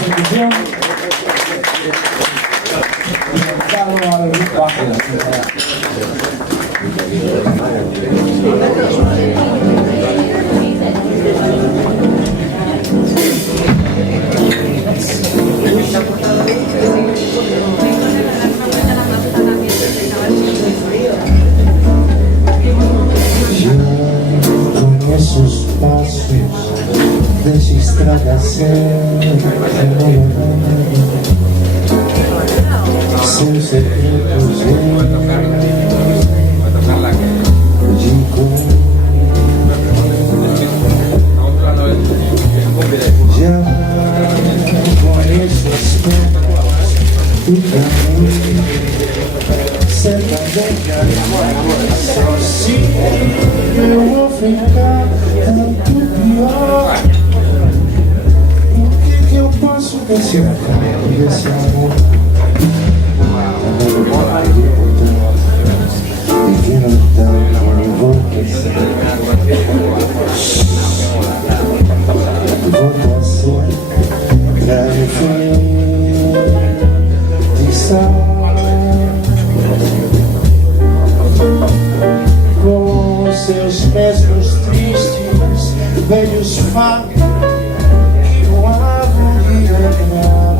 persecución y lanzarlo al bajo. Esos passos deixa estragar seus secretos já conheço as pernas do caminho, certamente sozinho eu vou ficar tanto pior. O que eu posso vencer a cara desse amor? E que não dá, não vou pensar. Vou passar pra enfeitiçar com seus mesmos tristes velhos fatos que voavam de agradar.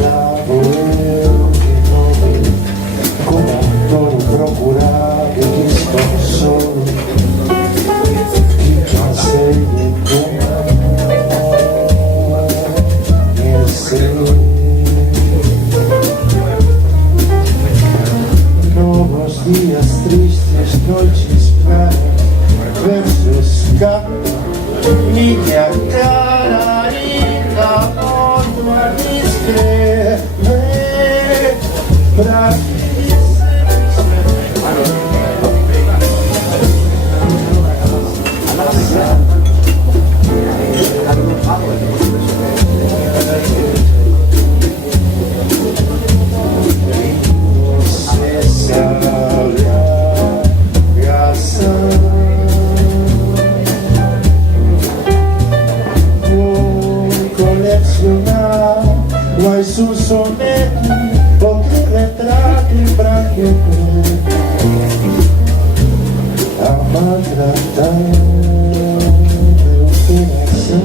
Lá vou eu de novo, como um touro procurado e desconsolo, que cansei de conhecer. Novos dias tristes, noites claras, versos captos, minha cara ainda volto a me escrever pra mais um soneto, outro retrato em branco e preto, a maltratar meu coração.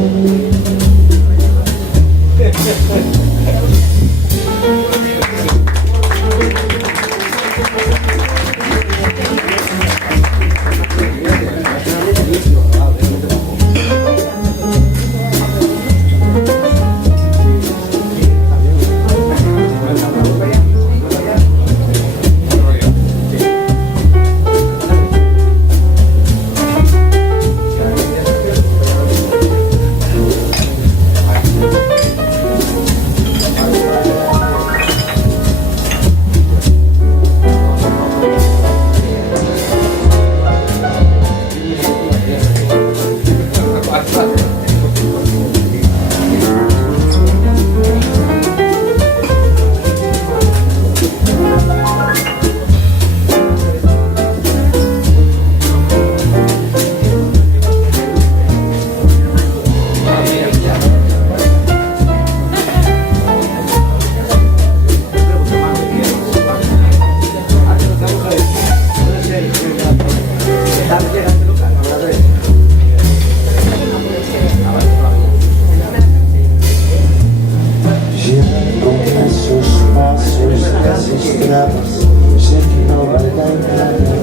Sei que não vai dar em nada.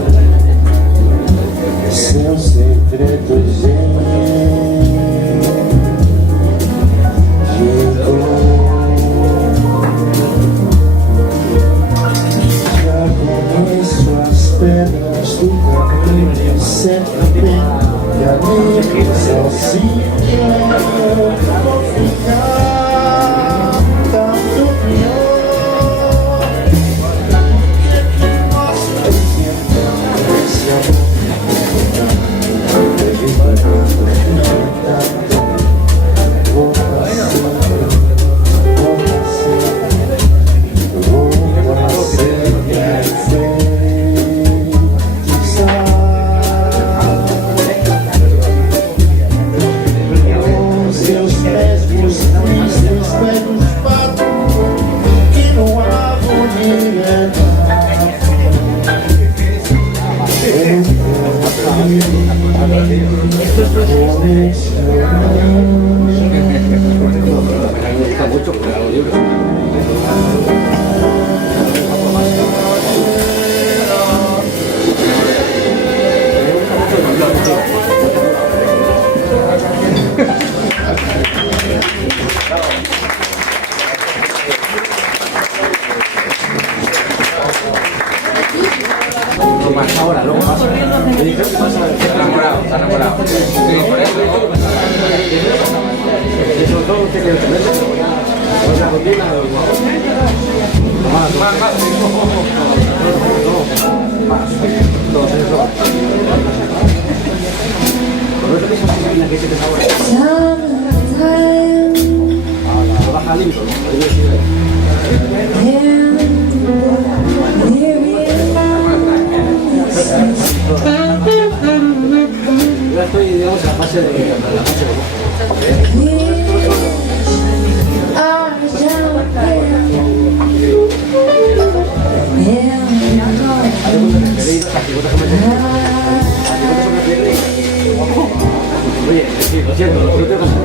Seus segredos já conheço as pedras do caminho, sempre e amigo sozinho vou ficar tanto pior. Lo pasa ahora, luego pasa. Me dijeron que pasa. Está enamorado. Sí, por eso. Y sobre todo usted que el teléfono. O sea, rutina. Ya estoy, digamos, en la fase de Oye, sí, lo siento, no tengo que hacer.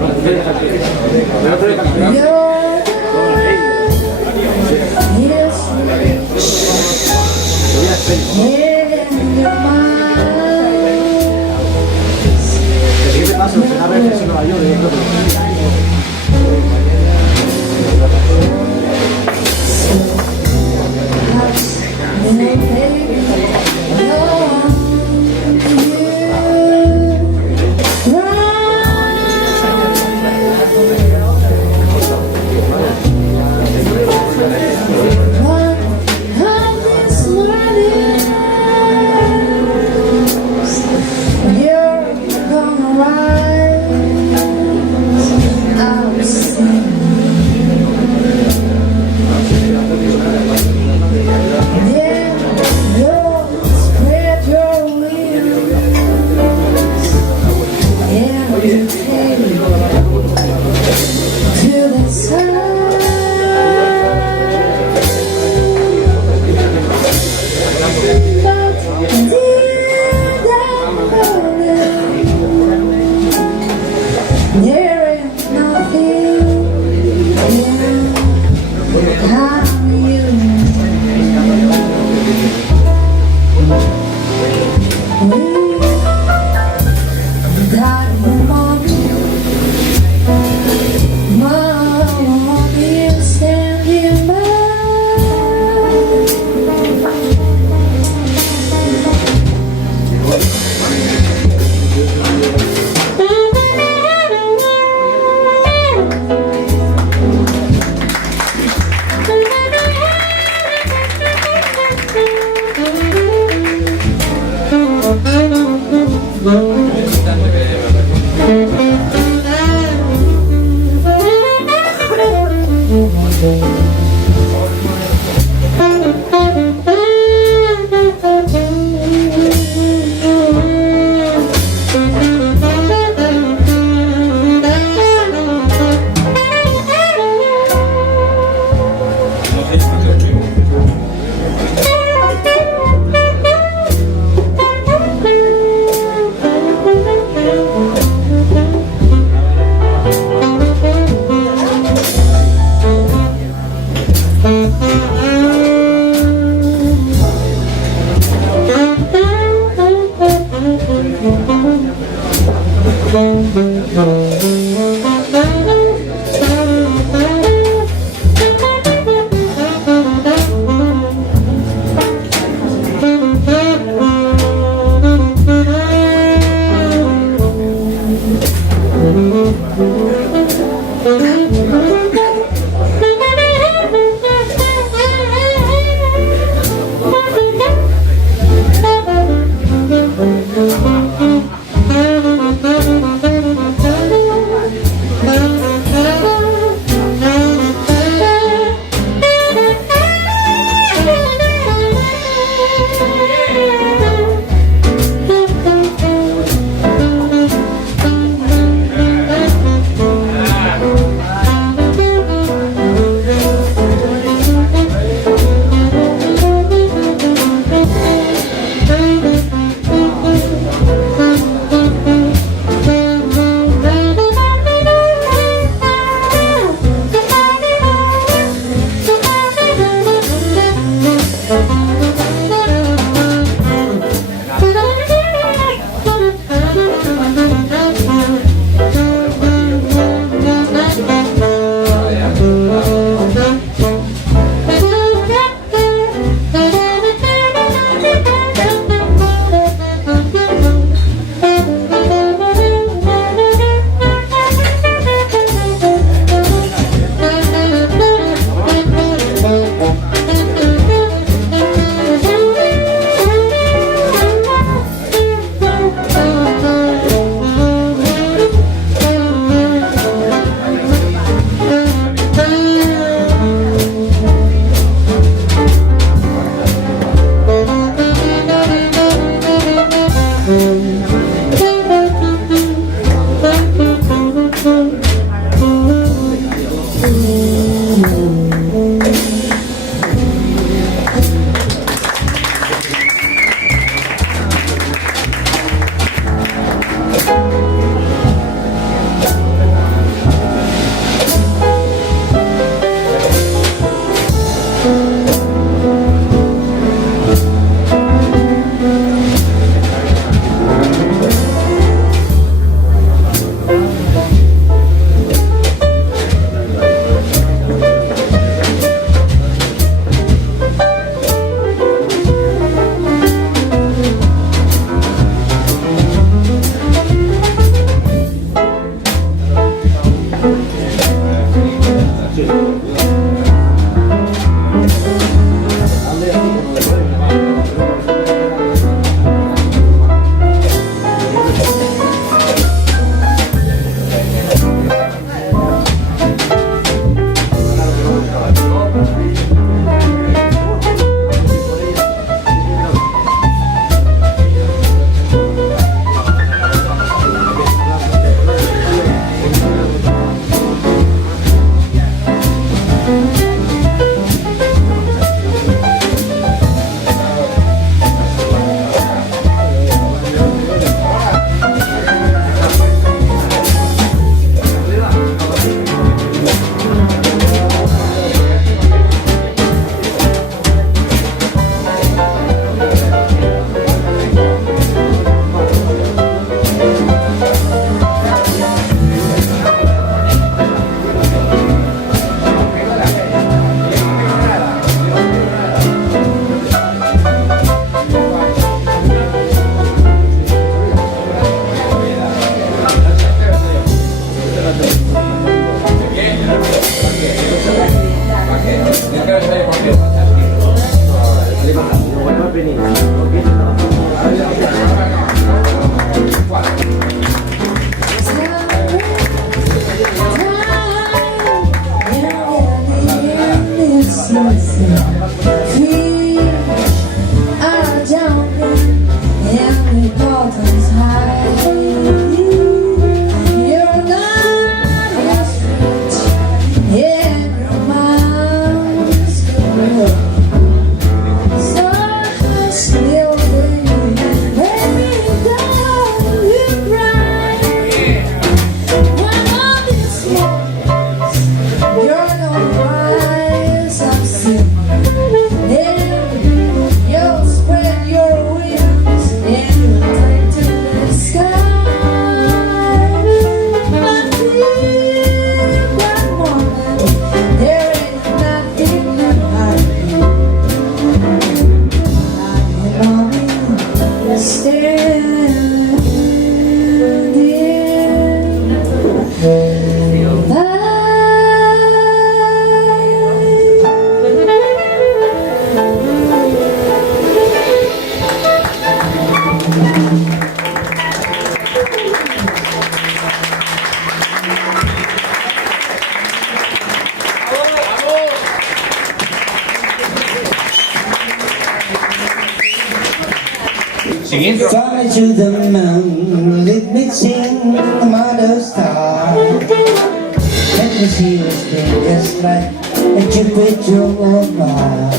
Siguiente. Fly to the moon, let me sing the mother star. Let me see you spin just like a Jupiter of Mars.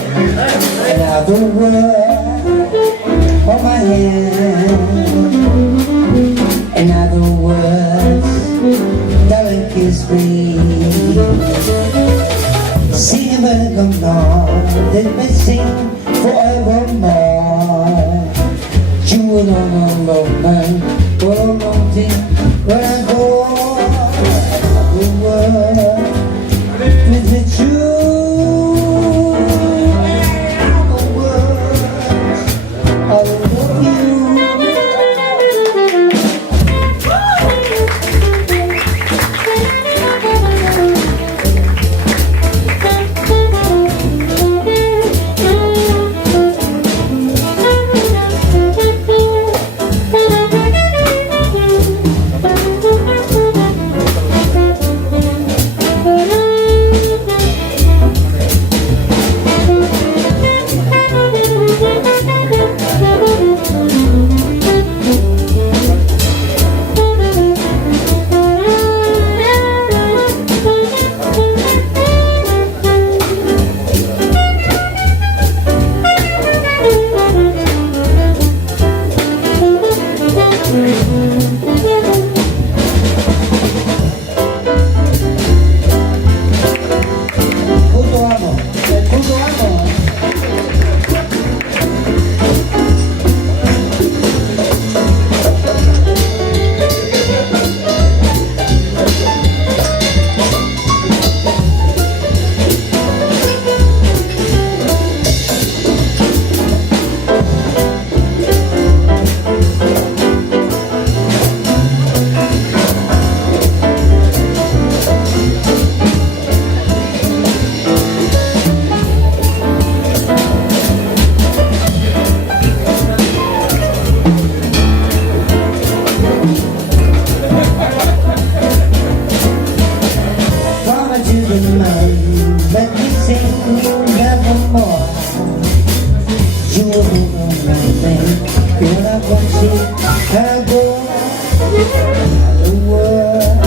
Another word on my hand. Another words, darling, kiss me. Sing a welcome on, let me sing forevermore. You will no longer man, for a long thing when I go the world with you. And the words, I love you. Let me sing nevermore. You will be my thing. When I want you, I go the world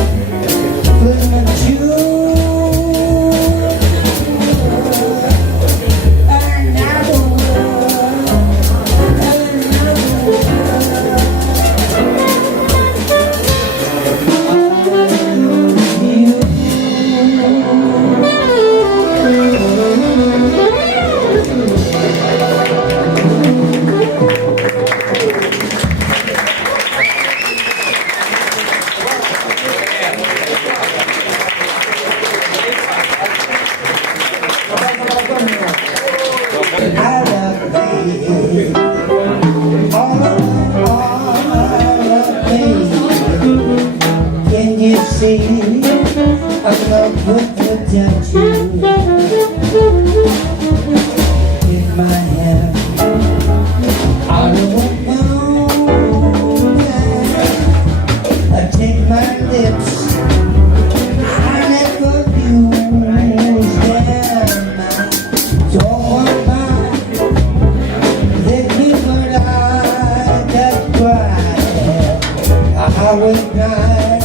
with you. Another world, can you see I'm not good without you? With my hand out of a mountain, I take my lips, I never use them. Don't mind, let me but I that cry. I will cry,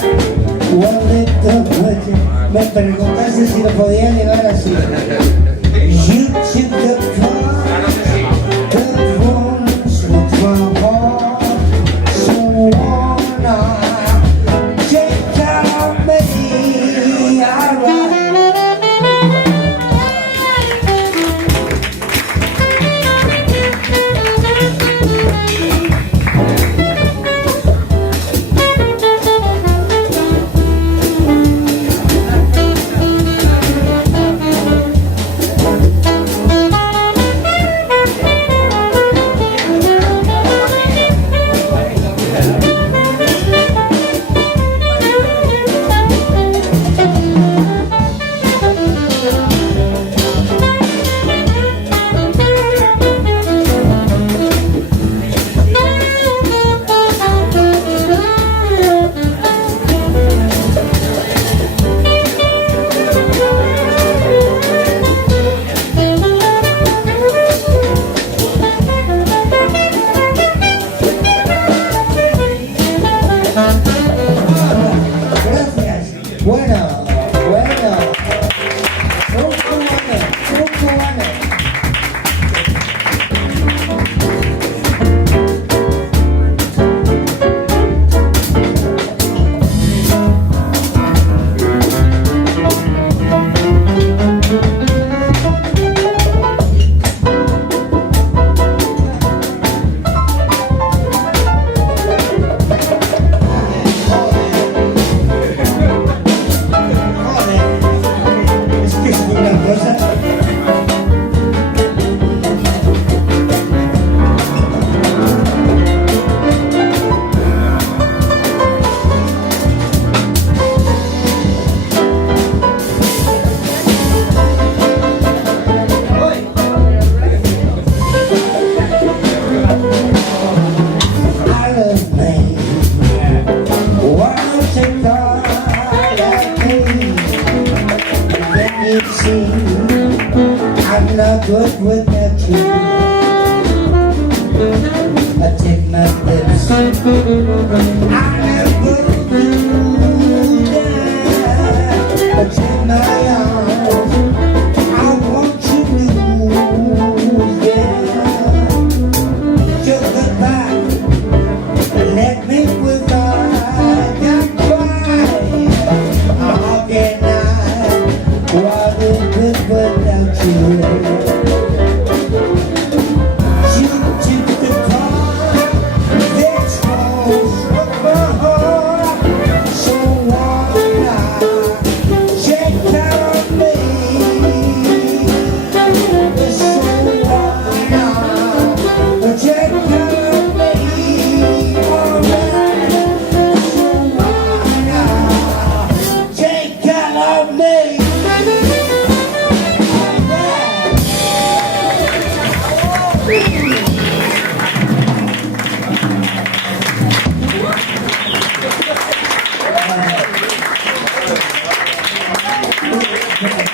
one little virgin. Me preguntaste si lo podía llegar así. You took the car, the phones with my heart, so wanna take care of me, alright.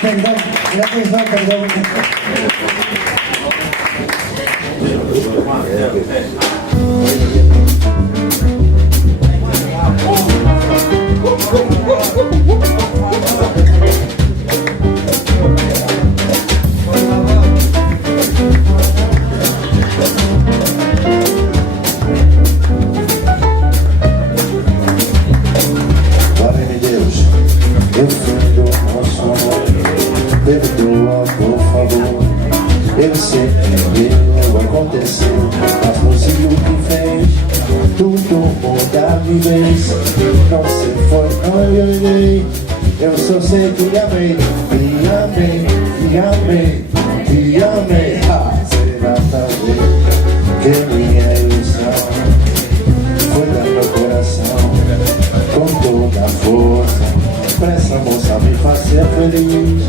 Perdón, gracias, perdón. Vale-me Deus, eu sei do nosso amor. Perdoa, por favor. Eu sei que aconteceu, mas não sei o que fez. Tudo muda de vez. Não sei, foi, não eu olhei. Eu só sei que te amei, te amei, te amei, te amei. Será talvez que minha ilusão foi dar meu coração com toda a força pra essa moça me fazer feliz.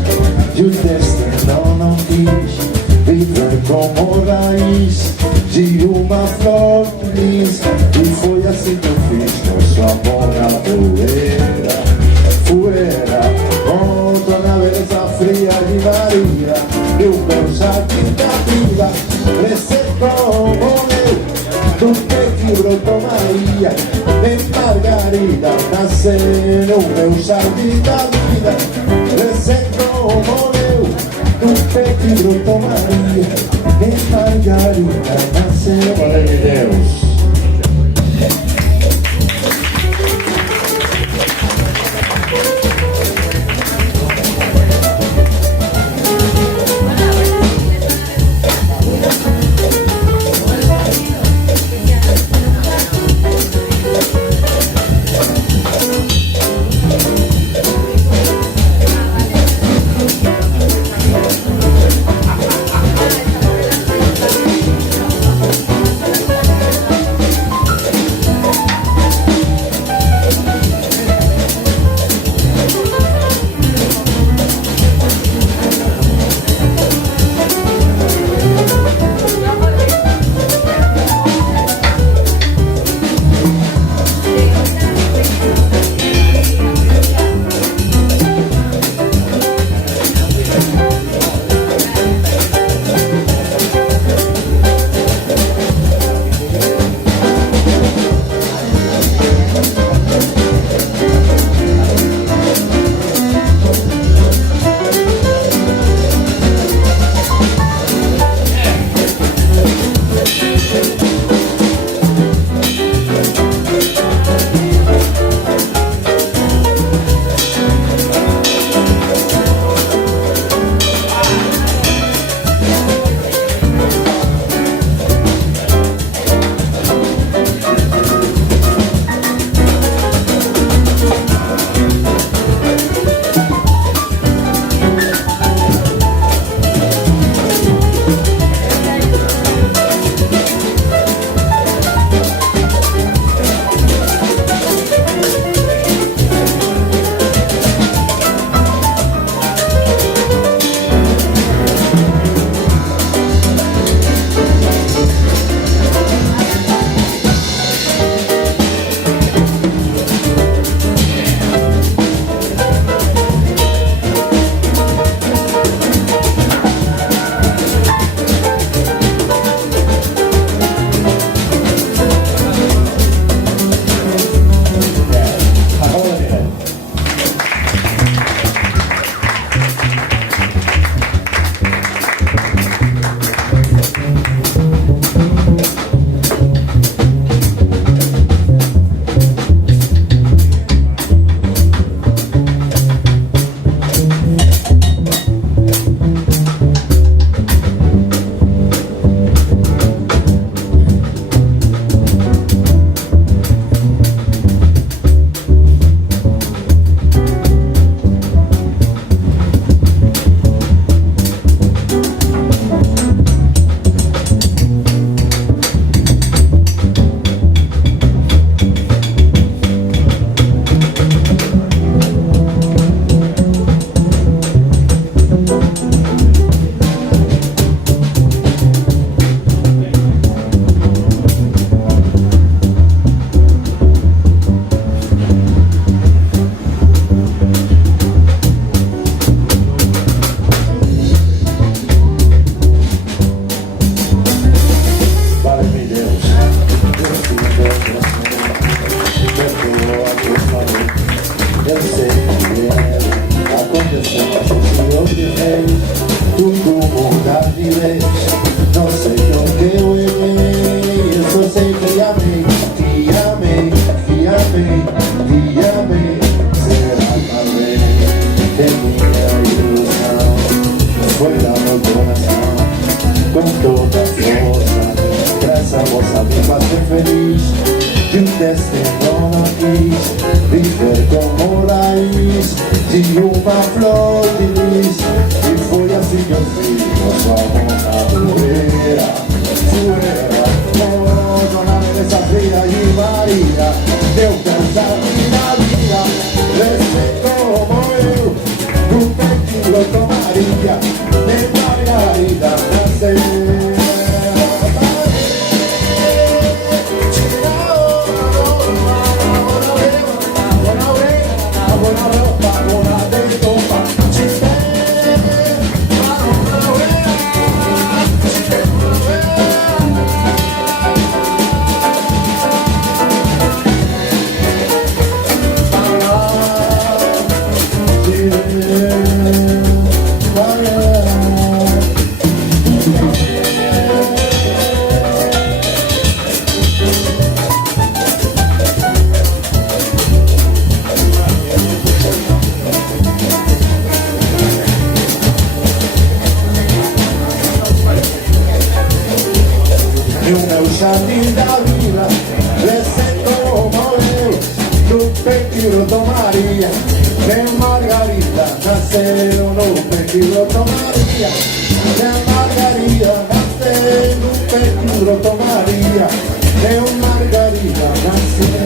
E o destino não quis viver como raiz de uma flor feliz. E foi assim que eu fiz nosso amor na poeira. Fuera, com toda a beleza fria de Maria. E o meu jardim da vida crescer como eu. Do que brotou Maria, em Margarida nasceu o meu jardim da vida. Crescer como eu. Do que brotou Maria, em Margarida nasceu. Glória de Deus. no la quis viver como raíz de uma flor de lis. E foi assim que eu fiz nosso amor na poeira. Fuera, oh, dona Teresa Fría y María, deu pensar na vida, desse como eu, um pequeno tomaria, de Margarida nascer. E o meu jardim da vida, descendo como eu, no peito tomaria, de Margarida nasceram no peito tomaria, de Margarida nasceram no peito tomaria, de Margarida nasceram.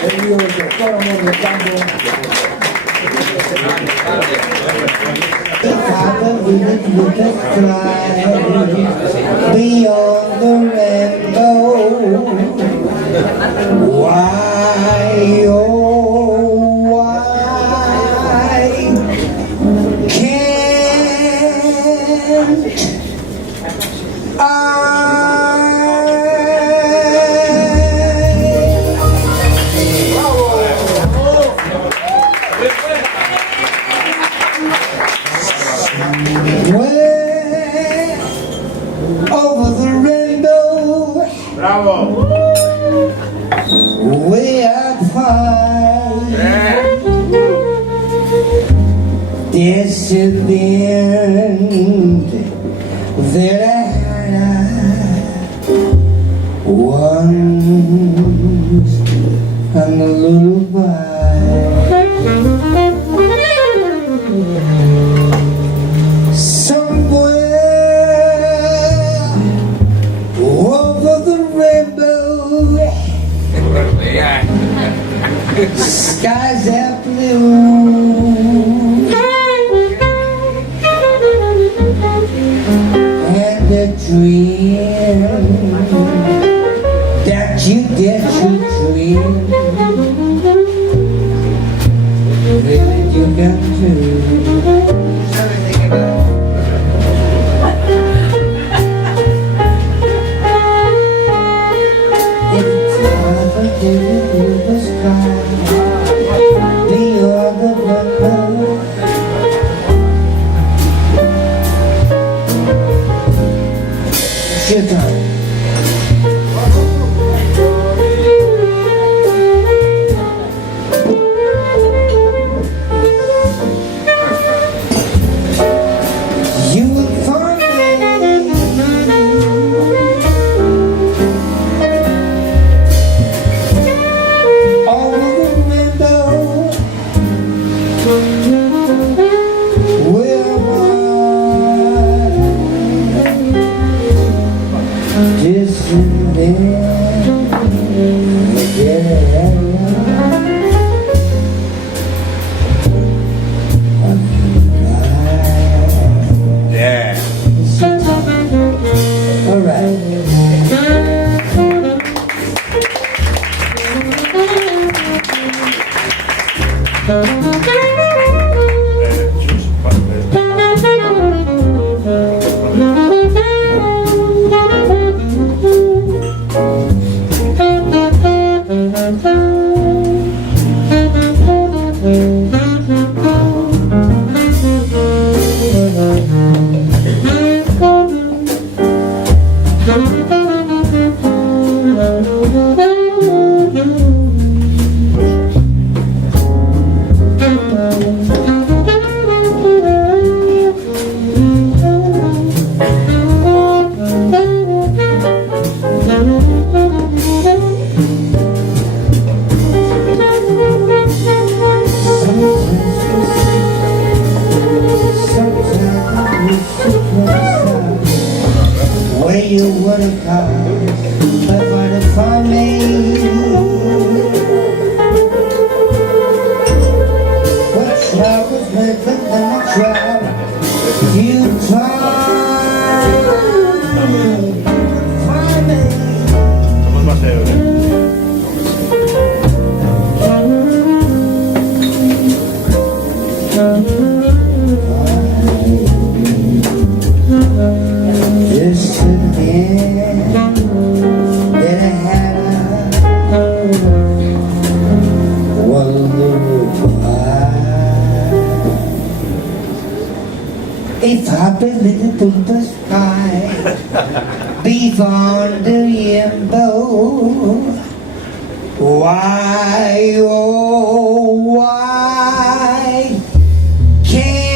El doctor Amor de Campo. Father, we look at sky beyond the rainbow. Why, oh, why can't way over the rainbow? Bravo. We are fine. This has been that I had once and a lullaby. Over the rainbow, skies are blue, and the dream that you get to dream, really you got to. Your time. You will find me over the window where just Yeah. all right. everything I try. You try, find me. Just again that I have one little eye. If I believe in the sky, beyond the rainbow, why, oh, why can't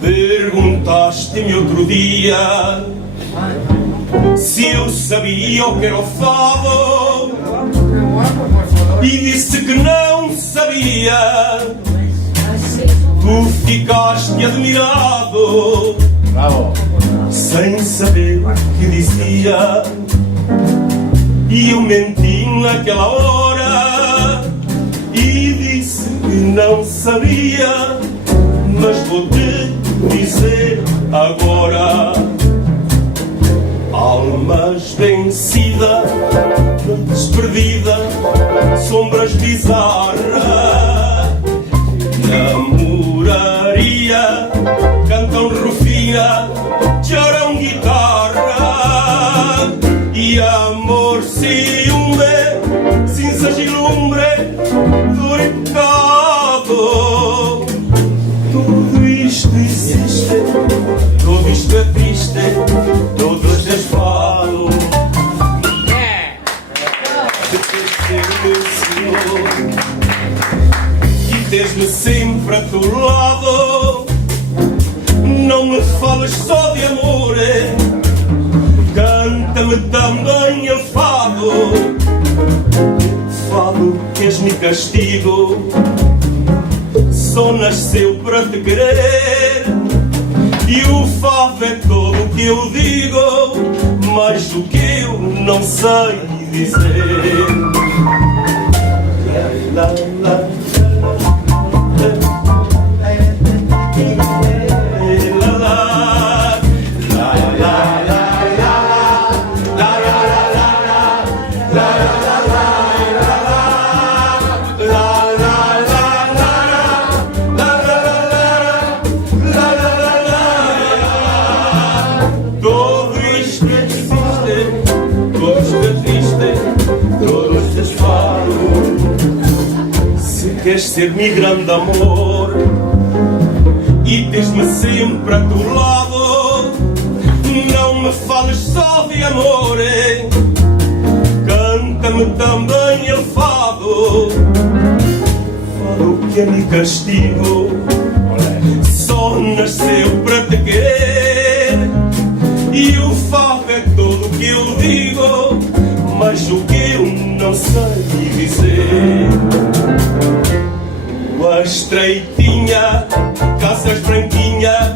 Perguntaste-me outro dia se eu sabia o que era o fado e disse que não sabia. Tu ficaste admirado, sem saber o que dizia, e eu menti naquela hora e disse que não sabia. Mas vou-te dizer agora: almas vencida, noites perdida, sombras bizarras, namoraria, cantam rufia, choram guitarra, e amor, ciúme, cinzas e lumbre, dor e pecado. Tudo isto existe, tudo isto é triste, todo isto é fado. De teres ser meu Senhor e teres-me sempre a teu lado. Não me fales só de amor, canta-me também o fado. Fado que és-me castigo, só nasceu para te querer. E o fado é todo o que eu digo, mais do que eu não sei dizer. La, la, la. Queres ser meu grande amor e tens-me sempre a teu lado, não me fales só de amor, canta-me também o fado. Fado que é me castigo, só nasceu para te querer. E o fado é tudo o que eu digo, mas o que eu não sei dizer. Rua estreitinha, casas branquinhas,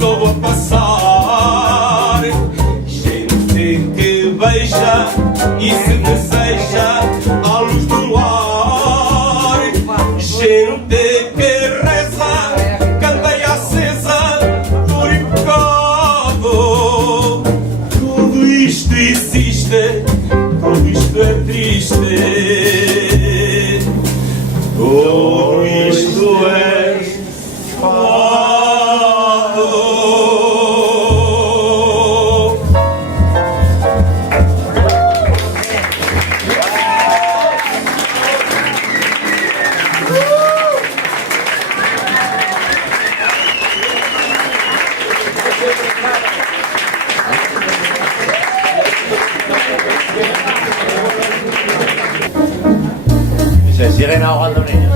todo a passar. Gente que beija e se deseja à luz do luar. Gente que reza, canta e acesa, dor e pecado. Tudo isto existe, tudo isto é triste. Tudo isto é fado. no, cuando un niño.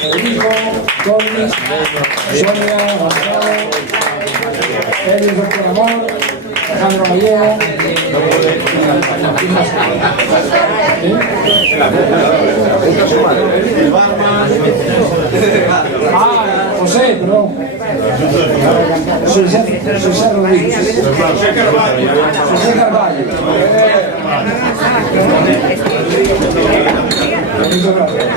Federico, Tony, Sonia, Gonzalo, Félix Doctor Amor, Alejandro Gallego. José, perdón. José Rodríguez. José Carvalho. Muchas gracias.